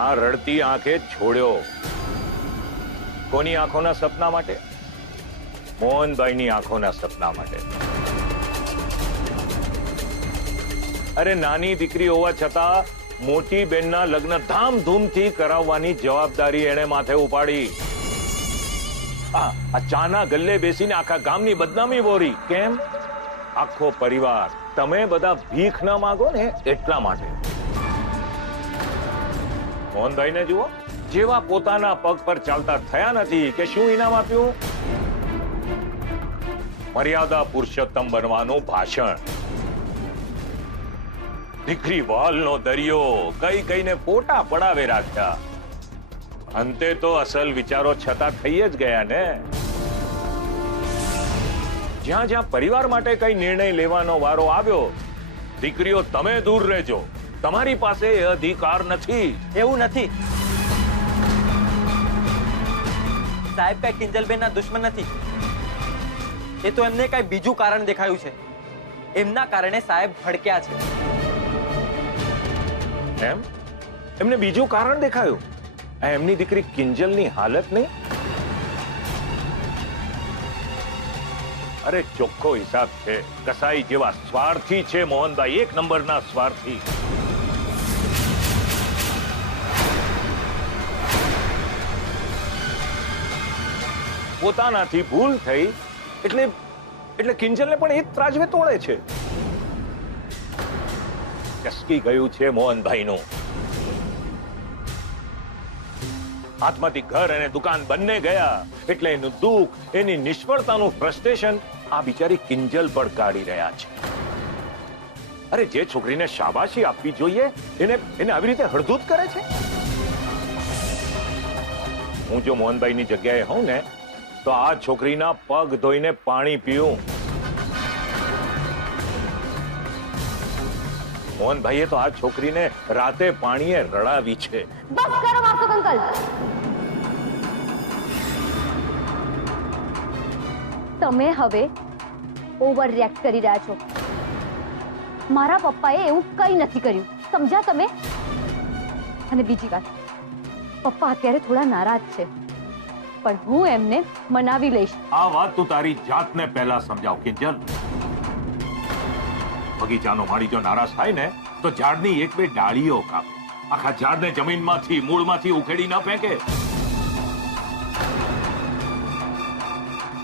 આ રડતી આંખે છોડ્યો કોની આંખોના સપના માટે? મોહનભાઈની આંખોના સપના માટે. અરે નાની દીકરી હોવા છતાં મોટી બેનના લગ્ન ધામધૂમથી કરાવવાની જવાબદારી એણે માથે ઉપાડી. આ ચાના ગલ્લે બેસીને આખા ગામની બદનામી બોરી. કેમ? આખો પરિવાર. તમે બધા ભીખ ના માંગો ને એટલા માટે. મોહનભાઈને જુઓ, જેવા પોતાના પગ પર ચાલતા થયા નથી કે શું ઇનામ આપ્યું? મર્યાદા પુરુષોત્તમ બનવાનું ભાષણ. દીકરી વાલનો દરિયો કઈ કઈને ફોટા પડાવે રાખ્યા. અંતે તો અસલ વિચારો છતાં થઈ જ ગયા ને. જ્યાં જ્યાં પરિવાર માટે કઈ નિર્ણય લેવાનો વારો આવ્યો, દીકરીઓ તમે દૂર રહેજો, તમારી પાસે એ અધિકાર નથી. એવું નથી સાહેબ, કઈ કિંજલબેનના દુશ્મન નથી. એ તો એમને કઈ બીજું કારણ દેખાયું છે. એમના કારણે સાહેબ ભડક્યા છે. એમ? એમને બીજું કારણ દેખાયું? એમની દીકરી કિંજલની હાલત નહીં? અરે ચોખ્ખો હિસાબ છે. કસાઈ જેવા સ્વાર્થી છે મોહનભાઈ, એક નંબરના સ્વાર્થી. પોતાનાથી ભૂલ થઈ એટલે કિંજલને પણ એ જ ત્રાજવે તોડે છે. ચસકી ગયું છે મોહનભાઈનું. હાથમાંથી ઘર અને દુકાન બંને ગયા એટલે એનું દુઃખ, એની નિષ્ફળતાનું ફ્રસ્ટ્રેશન આ બિચારી કિંજલ પર કાઢી રહ્યા છે. અરે જે છોકરીને શાબાશી આપવી જોઈએ એને આવી રીતે હળધૂત કરે છે. હું જો મોહનભાઈની જગ્યાએ હોઉં ને તો આ છોકરીના પગ ધોઈને પાણી પીવું. મોહનભાઈએ તો આ છોકરીને રાતે પાણીએ રડાવી છે. બસ કરો વાસુક અંકલ. તમે હવે ઓવર રિએક્ટ કરી રહ્યા છો. મારા પપ્પાએ એવું કંઈ નથી કર્યું, સમજ્યા તમે? અને બીજી વાત, પપ્પા અત્યારે થોડા નારાજ છે, પણ હું એમને મનાવી લઈશ. આ વાત તું તારી જાતને પહેલા સમજાવ કિંજલ. બગીચાનો માળી જો નારાજ થાય ને તો ઝાડની એક બે ડાળીઓ કાપે, આખા ઝાડને જમીનમાંથી મૂળમાંથી ઉખેડી ન ફેંકે.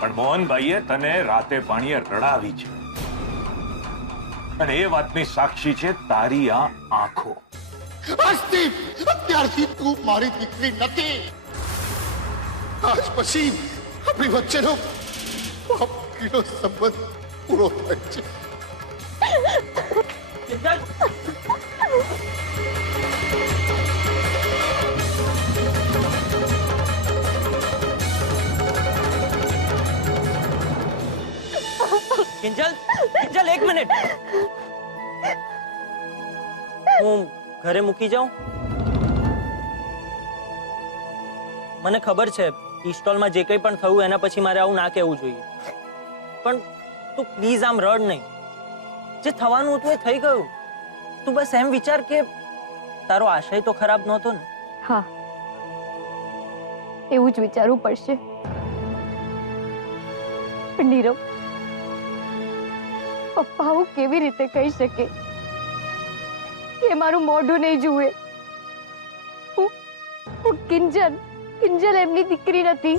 પણ મોહનભાઈએ તને રાતે પાણીએ રડાવી છે અને એ વાતની સાક્ષી છે તારી આ આંખો. આજથી અત્યારથી તું મારી દીકરી નથી. આજ પછી આપણી વચ્ચેનો બાપ-દીકરીનો સંબંધ પૂરો થાય છે. કિંજલ, કિંજલ એક મિનિટ. હું ઘરે મૂકી જાઉં? મને ખબર છે ઈસ્ટોલમાં જે કંઈ પણ થયું એના પછી મારે આવું ના કહેવું જોઈએ, પણ તું પ્લીઝ આમ રડ નહીં. જે થવાનું હતું એ થઈ ગયું. તું બસ એમ વિચાર કે તારો આશય તો ખરાબ નહોતો ને. હા, એવું જ વિચારવું પડશે. પણ નીરવ, પપ્પા આવું કેવી રીતે કહી શકે કે મારું મોઢું નહીં જુએ? હું કિંજલ એમની દીકરી નથી.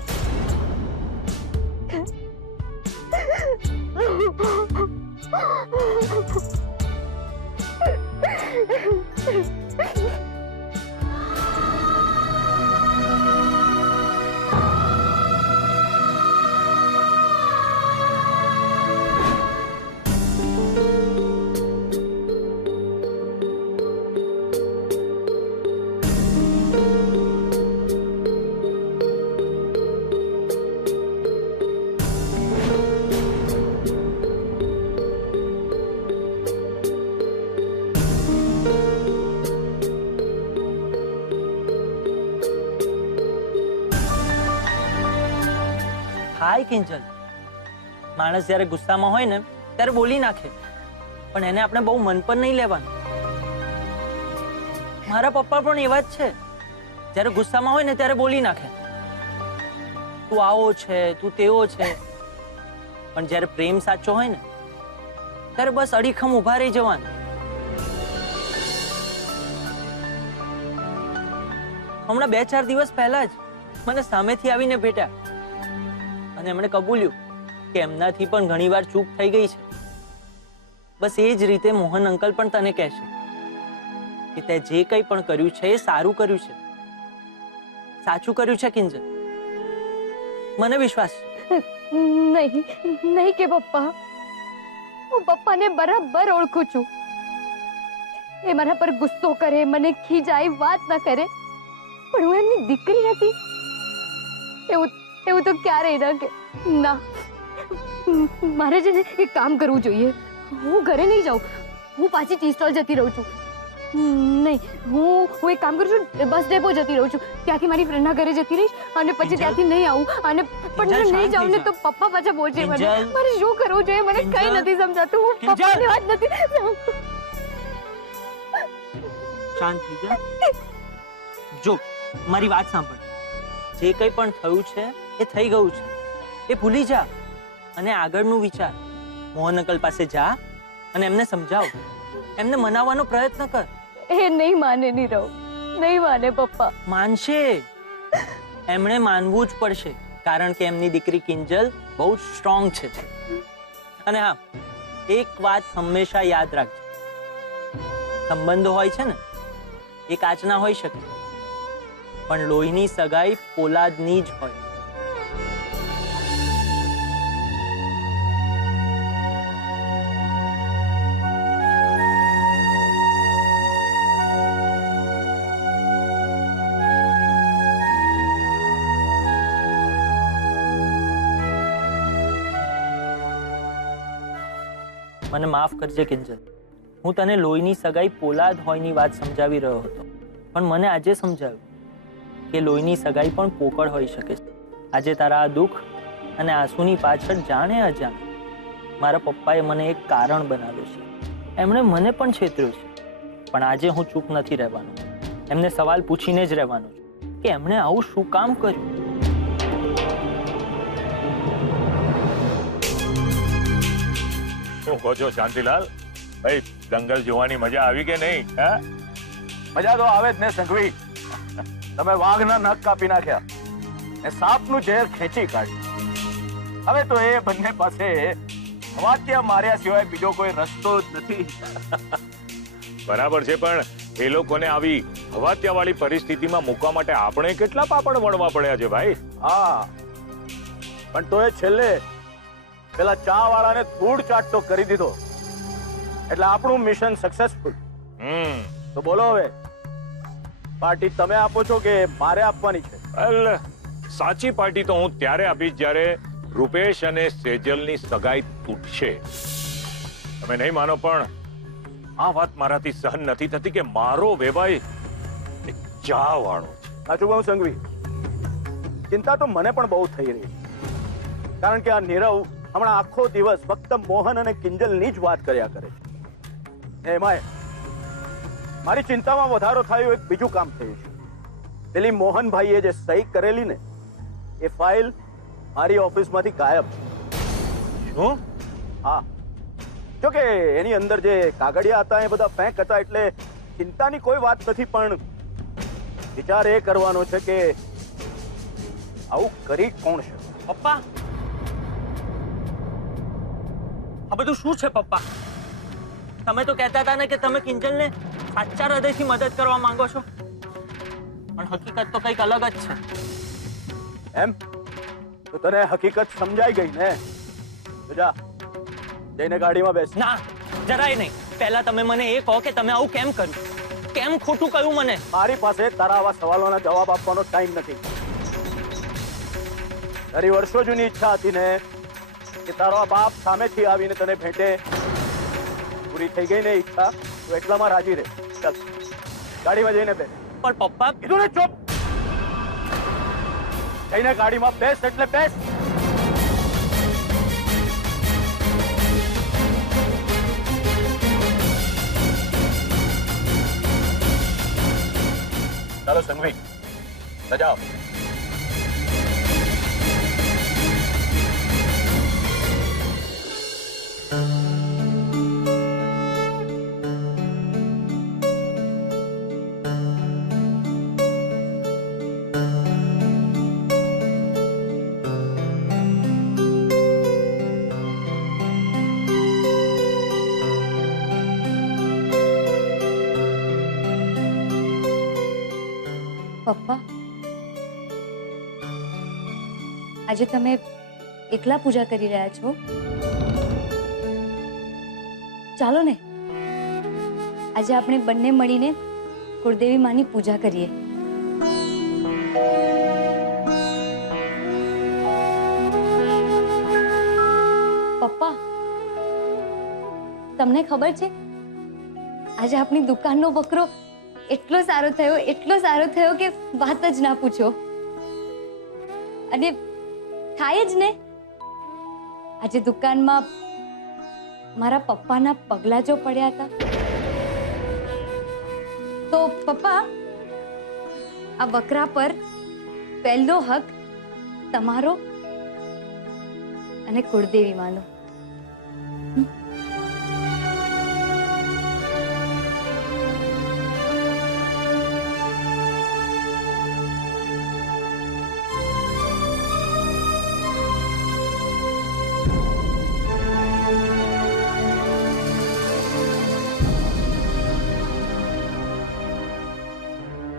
હાય કિંજલ, માણસ જ્યારે ગુસ્સામાં હોય ને ત્યારે બોલી નાખે, પણ એને આપણે બહુ મન પર નહીં લેવાનું. મારા પપ્પા પણ એવા જ છે. જ્યારે ગુસ્સામાં હોય ને ત્યારે બોલી નાખે, તું આવો છે, તું તેવો છે. પણ જ્યારે પ્રેમ સાચો હોય ને ત્યારે બસ અડીખમ ઊભા રહી જવાનું. હમણાં 2-4 દિવસ પહેલા જ મને સામેથી આવીને ભેટ્યા અને એમણે કબૂલ્યું કે એમનાથી પણ ઘણીવાર ચૂક થઈ ગઈ છે. બસ એ જ રીતે મોહન અંકલ પણ તને કહેશે કે તે જે કંઈ પણ કર્યું છે એ સારું કર્યું છે, સાચું કર્યું છે કિંજલ. મને વિશ્વાસ છે. નહીં કે પપ્પા, હું પપ્પાને બરાબર ઓળખું છું. એ મારા પર ગુસ્સો કરે, મને ખીજાય, વાત ન કરે, પણ હું એમની દીકરી નથી એવું તો ક્યારેય ન કે. ના, મારે છે ને એક કામ કરવું જોઈએ. હું ઘરે નહીં જાઉં, હું પાછી ટી સ્ટોલ જતી રહું છું. નહીં, હું એક કામ કરું છું, બસ ડેપો જતી રહું છું. ત્યાંથી મારી ફ્રેન્ડના ઘરે જતી રહીશ અને પછી ત્યાંથી નહીં આવું. અને પણ જો નહીં જાઉં ને તો પપ્પા પાછા પહોંચે. મારે શું કરવું જોઈએ મને કઈ નથી સમજાતું. હું પપ્પાની વાત નથી. શાંત થઈ જા. જો મારી વાત સાંભળ, જે કંઈ પણ થયું છે એ થઈ ગયું છે, એ ભૂલી જા અને આગળનું વિચાર. મોહન અંકલ પાસે જા અને એમને સમજાવ, એમને મનાવવાનો પ્રયત્ન કર. એ નહીં માને નીરવ, નહીં માને પપ્પા. માનશે, એમણે માનવું જ પડશે, કારણ કે એમની દીકરી કિંજલ બહુ જ સ્ટ્રોંગ છે. અને હા, એક વાત હંમેશા યાદ રાખજો, સંબંધો હોય છે ને એ કાચના હોઈ શકે, પણ લોહીની સગાઈ પોલાદની જ હોય. મને માફ કરજે કિંજલ, હું તને લોહીની સગાઈ પોલાદ હોયની વાત સમજાવી રહ્યો હતો, પણ મને આજે સમજાવ્યું કે લોહીની સગાઈ પણ પોકળ હોઈ શકે છે. આજે તારા આ દુઃખ અને આંસુની પાછળ જાણે અજાણે મારા પપ્પાએ મને એક કારણ બનાવ્યું છે. એમણે મને પણ છેતર્યો છે, પણ આજે હું ચૂપ નથી રહેવાનો. એમને સવાલ પૂછીને જ રહેવાનો છું કે એમણે આવું શું કામ કર્યું. શું કહો છો શાંતિલાલ ભાઈ, દંગલ જોવાની મજા આવી કે નહીં? હા, મજા તો આવે જ ને સંઘવી. તમે વાઘના નખ કાપી નાખ્યા ને સાપનું ઝેર ખેંચી કાઢ્યું. હવે તો એ બંને પાસે હવાતિયા માર્યા સિવાય બીજો કોઈ રસ્તો જ નથી. બરાબર છે, પણ એ લોકોને આવી હવાત્યા વાળી પરિસ્થિતિમાં મૂકવા માટે આપણે કેટલા પાપડ વળવા પડ્યા છે ભાઈ. હા, પણ તો એ છેલ્લે પેલા ચા વાળાને ધૂળ ચાટતો કરી દીધો, એટલે આપણું મિશન સક્સેસફુલ. તો બોલો હવે, પાર્ટી તમે આપો છો કે મારે આપવાની છે? અલ, સાચી પાર્ટી તો હું ત્યારે આપીશ જ્યારે રૂપેશ અને સેજલની સગાઈ તૂટશે. તમે નહીં માનો, પણ આ વાત મારાથી સહન નથી થતી કે મારો વેવાઈ એક ચા વાળો છે. સાચું કહું સંઘવી, ચિંતા તો મને પણ બહુ થઈ રહી, કારણ કે આ નીરવ હમણાં આખો દિવસ ફક્ત મોહન અને કિંજલની જ વાત કર્યા કરે છે. એમાંય મારી ચિંતામાં વધારો થયો એક બીજું કામ થયું છે. પેલી મોહનભાઈએ જે સહી કરેલી ને એ ફાઇલ મારી ઓફિસમાંથી ગાયબ. શું? હા, જો કે એની અંદર જે કાગળિયા હતા એ બધા ફેંક હતા, એટલે ચિંતાની કોઈ વાત નથી, પણ વિચાર એ કરવાનો છે કે આવું કરી કોણ છે. પપ્પા, આ બધું શું છે પપ્પા? તમે તો કહેતા હતા ને કે તમે કિંજલને સાચા હૃદયથી મદદ કરવા માંગો છો, પણ હકીકત તો કંઈક અલગ જ છે. એમ તો તને હકીકત સમજાઈ ગઈ ને? તો જા, જઈને ગાડીમાં બેસ. ના, જરાય નહીં. પહેલા તમે મને એ કહો કે તમે આવું કેમ કર્યું, કેમ ખોટું કહ્યું મને? મારી પાસે તારા આવા સવાલોના જવાબ આપવાનો ટાઈમ નથી. તારી વર્ષો જૂની ઈચ્છા હતી ને કે તારો બાપ સામેથી આવીને તને ભેટે, પૂરી થઈ ગઈ ને ઈચ્છા, તો એટલામાં રાજી રહે. ચાલ, ગાડીમાં જઈને બેસ. પણ પપ્પા, કીધું ને ચૂપ. જઈને ગાડીમાં બેસ એટલે બેસ. ચાલો સંઘવી, સજાઓ. પપ્પા, આજે તમે એકલા પૂજા કરી રહ્યા છો? ચાલો ને, આજે આપણે બંને મળીને કુળદેવી માની પૂજા કરીએ. પપ્પા, તમને ખબર છે આજે આપણી દુકાનનો બકરો એટલો સારો થયો કે વાત જ ના પૂછો. અને થાય જ ને, આજે દુકાનમાં મારા પપ્પાના પગલા જો પડ્યા હતા તો પપ્પા, આ બકરા પર પહેલો હક તમારો અને કુળદેવી માનો.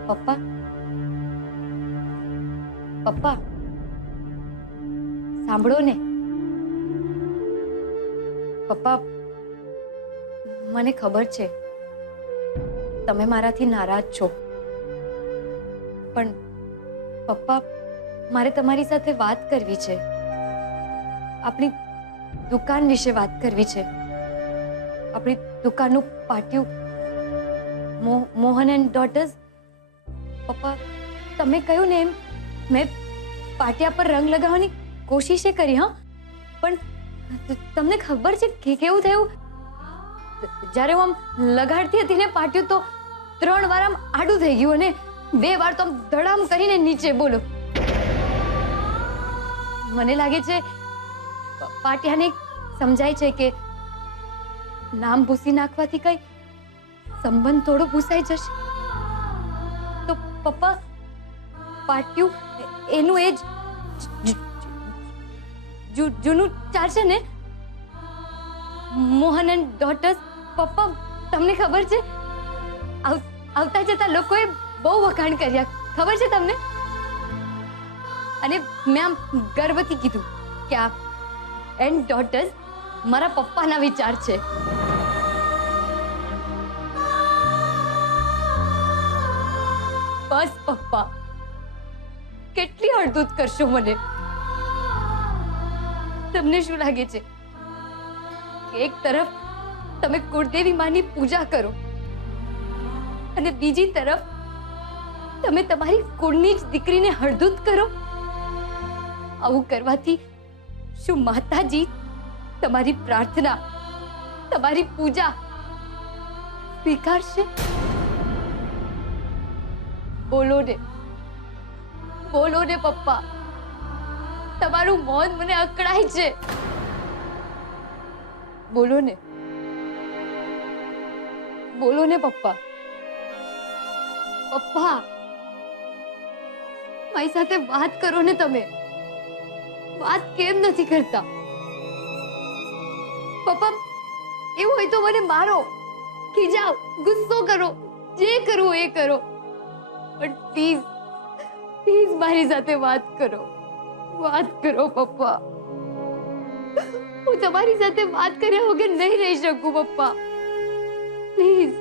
પપ્પા, પપ્પા, સાંભળો ને. પપ્પા, મને ખબર છે તમે મારાથી નારાજ છો, પણ પપ્પા, મારે તમારી સાથે વાત કરવી છે. આપણી દુકાન વિશે વાત કરવી છે. આપણી દુકાનનું પાટિયું મોહન એન્ડ ડોટર્સ. પપ્પા, તમે કહ્યું ને એમ મેં પાટિયા પર રંગ લગાવવાની કોશિશે કરી. હા, પણ તમને ખબર છે કે કેવું થયું? જ્યારે હું આમ લગાડતી હતી ને પાટિયું, તો 3 વાર આમ આડું થઈ ગયું અને 2 વાર તો આમ ધડામ કરીને નીચે. બોલો, મને લાગે છે પાટિયાને સમજાય છે કે નામ ભૂસી નાખવાથી કઈ સંબંધ થોડો ભૂસાઈ જશે. તો પપ્પા, પાટિયું એનું એ જ જૂનું ચાલશે ને? Mohan and daughter's. પપ્પા, તમને ખબર છે આવતા જતા લોકોએ બહુ વખાણ કર્યા, ખબર છે તમને? અને મેં આમ ગર્વથી કીધું કે આ એન્ડ ડોટર્સ મારા પપ્પાના વિચાર છે. બસ પપ્પા, કેટલી અડધૂત કરશો મને? તમને શું લાગે છે કે એક તરફ તમે કુળદેવી માની પૂજા કરો અને બીજી તરફ તમે તમારી કુળની જ દીકરીને હળદૂત કરો? આવું કરવાથી શું માતાજી તમારી પ્રાર્થના, તમારી પૂજા સ્વીકારશે? બોલો ને, બોલો ને પપ્પા. તમારું મૌન મને અકળાય છે. બોલો ને, બોલો ને પપ્પા. પપ્પા, મારી સાથે વાત કરો ને. તમે વાત કેમ નથી કરતા? પપ્પા, એવું હોય તો મને મારો, ખીજાવ, ગુસ્સો કરો, જે કરવું એ કરો, પણ પ્લીઝ પ્લીઝ મારી સાથે વાત કરો. વાત કરો પપ્પા. હું તમારી સાથે વાત કર્યા વગર નહીં રહી શકું પપ્પા. પ્લીઝ.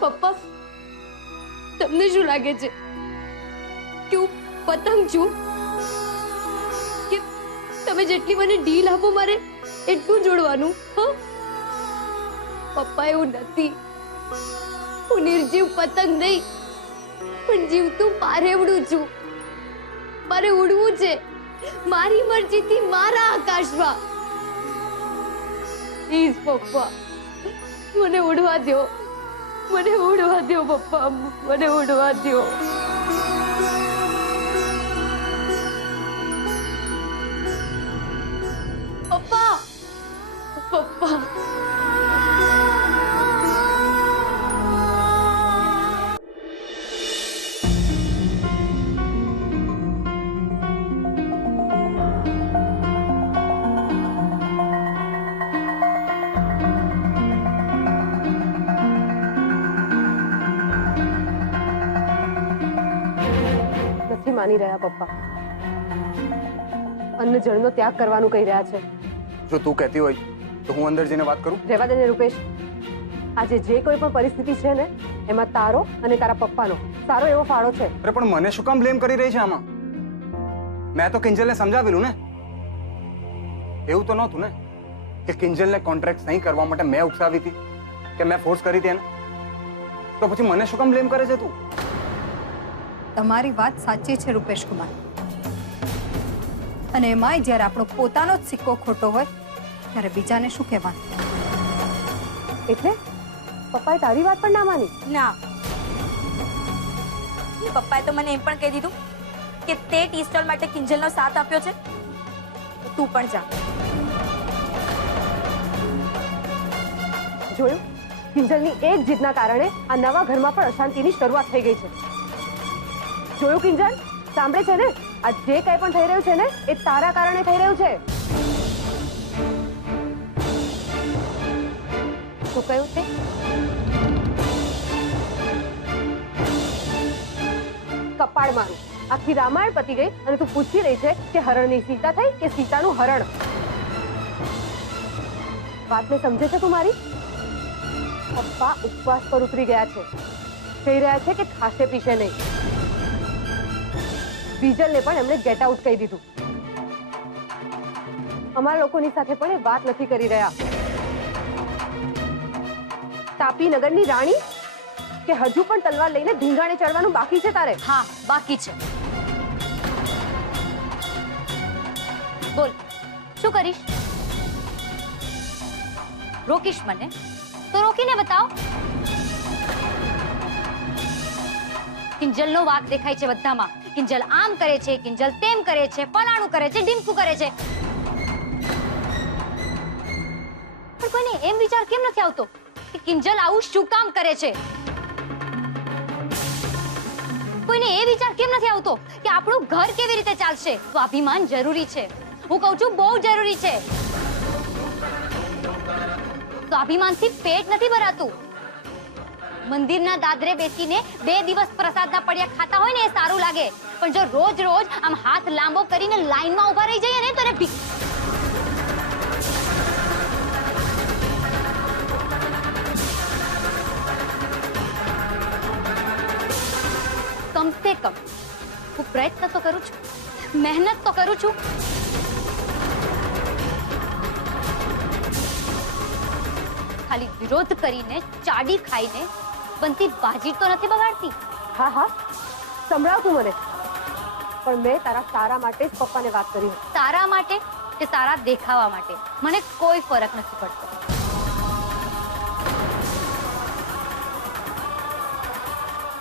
પપ્પા, તમને શું લાગે છે કે હું પતંગ છું કે તમે જેટલી મને ઢીલ આપો મારે એટલું જોડવાનું? પપ્પા, એવું નથી. હું નિર્જીવ પતંગ નહીં પણ જીવતું પારેવડું છું. મારે ઉડવું છે મારી મરજીથી મારા આકાશમાં. પ્લીઝ પપ્પા, મને ઉડવા દો. મને ઉડવા દો પપ્પા, મને ઉડવા દો. પપ્પા, પપ્પા. નથી માની રહ્યા પપ્પા. અન્ન જળનો ત્યાગ કરવાનું કહી રહ્યા છે. જો તું કહેતી હોય તો હું અંદર જઈને વાત કરું. રહેવા દે ને રૂપેશ. આજે જે કોઈ પણ પરિસ્થિતિ છે ને એમાં તારો અને તારા પપ્પાનો સારો એવો ફાળો છે. અરે પણ મને શું કામ બ્લેમ કરી રહી છે આમાં? મેં તો કિંજલને સમજાવેલું ને. એવું તો નહોતું ને કે કિંજલને કોન્ટ્રાક્ટ સહી કરવા માટે મેં ઉકસાવી હતી કે મેં ફોર્સ કરી હતી એને. તો પછી મને શું કામ બ્લેમ કરે છે તું? તમારી વાત સાચી છે રૂપેશ કુમાર, અને એમાંય જ્યારે આપણો પોતાનો જ સિક્કો ખોટો હોય ત્યારે બીજાને શું કહેવાનું? એટલે પપ્પાએ તારી વાત પણ ના માની? ના, પપ્પાએ તો મને એમ પણ કહી દીધું કે તે ટી સ્ટોલ માટે કિંજલનો સાથ આપ્યો છે, તો તું પણ જા. જોયું, કિંજલની એક જીદના કારણે આ નવા ઘરમાં પણ અશાંતિની શરૂઆત થઈ ગઈ છે. જોયું કિંજલ, સાંભળે છે ને? આ જે કંઈ પણ થઈ રહ્યું છે ને એ તારા કારણે થઈ રહ્યું છે. શું કહ્યું તે? કપાળ મારું. આખી રામાયણ પતી ગઈ અને તું પૂછી રહી છે કે હરણની સીતા થઈ કે સીતાનું હરણ? વાતને સમજે છે તું મારી? પપ્પા ઉપવાસ પર ઉતરી ગયા છે. કહી રહ્યા છે કે ખાશે પીશે નહીં. બીજલને પણ એમણે ગેટ આઉટ કહી દીધું. અમારા લોકોની સાથે પણ એ વાત નથી કરી રહ્યા. તાપી નગરની રાણી કે હજુ પણ તલવાર લઈને ધીંગાણે ચડવાનું બાકી છે તારે? હા, બાકી છે. બોલ, શું કરીશ? રોકીશ મને તો રોકીને બતાવ. કિંજલનો વાંક દેખાય છે બધામાં. કિંજલ આમ કરે છે, કિંજલ તેમ કરે છે, ફલાણું કરે છે, ઢીમકું કરે છે. પણ કોઈને એમ વિચાર કેમ નથી આવતો કે કિંજલ આવું શું કામ કરે છે? કોઈને એ વિચાર કેમ નથી આવતો કે આપણું ઘર કેવી રીતે ચાલશે? સ્વાભિમાન જરૂરી છે. હું કહું છું, બહુ જરૂરી છે. સ્વાભિમાનથી પેટ નથી ભરાતું. મંદિરના દાદરે બેસીને 2 દિવસ પ્રસાદના પડ્યા ખાતા હોય ને એ સારું લાગે, પણ જો રોજ રોજ આમ હાથ લાંબો કરીને લાઈનમાં ઊભા રહી જઈએ ને તો એને કમ સે કમ હું પ્રયત્ન તો કરું છું, મહેનત તો કરું છું. ખાલી વિરોધ કરીને, ચાડી ખાઈને બનતી ભાજી તો નથી બગાડતી. હા હા, સંભળાવતું મને. પણ મેં તારા સારા માટે જ પપ્પાને વાત કરી. તારા માટે કે તારા દેખાવા માટે મને કોઈ ફરક નથી પડતો.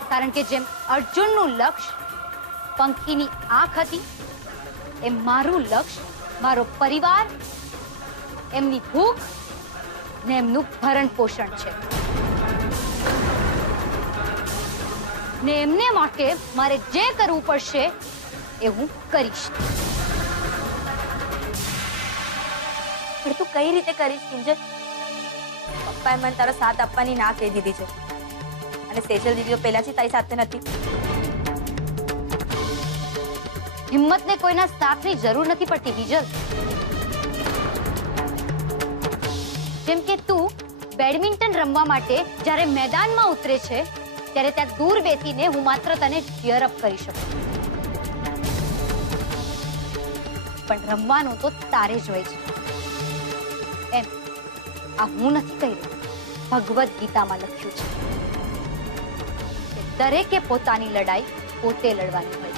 કારણ કે જેમ અર્જુનનું લક્ષ્ય પંખીની આંખ હતી, એમ મારું લક્ષ્ય મારો પરિવાર, એમની ભૂખ ને એમનું ભરણ પોષણ છે. ને એમને માટે મારે જે કરવું પડશે એ હું કરીશ. પણ તું કઈ રીતે કરીશ કિંજલ? પપ્પાએ મને તારો સાથ આપવાની ના કહી દીધી છે, અને સેજલ દીદીઓ પહેલાથી તારી સાથે નથી. હિંમતને કોઈના સાથની જરૂર નથી પડતી બીજલ. જેમ કે તું બેડમિન્ટન રમવા માટે જ્યારે મેદાનમાં ઉતરે છે ત્યારે ત્યાં દૂર બેસીને હું માત્ર તને ચીયર અપ કરી શકું, પણ રમવાનું તો તારે જ હોય છે. એમ આ હું નથી કહી રહી, ભગવદ ગીતામાં લખ્યું છે કે દરેકે પોતાની લડાઈ પોતે લડવાની હોય.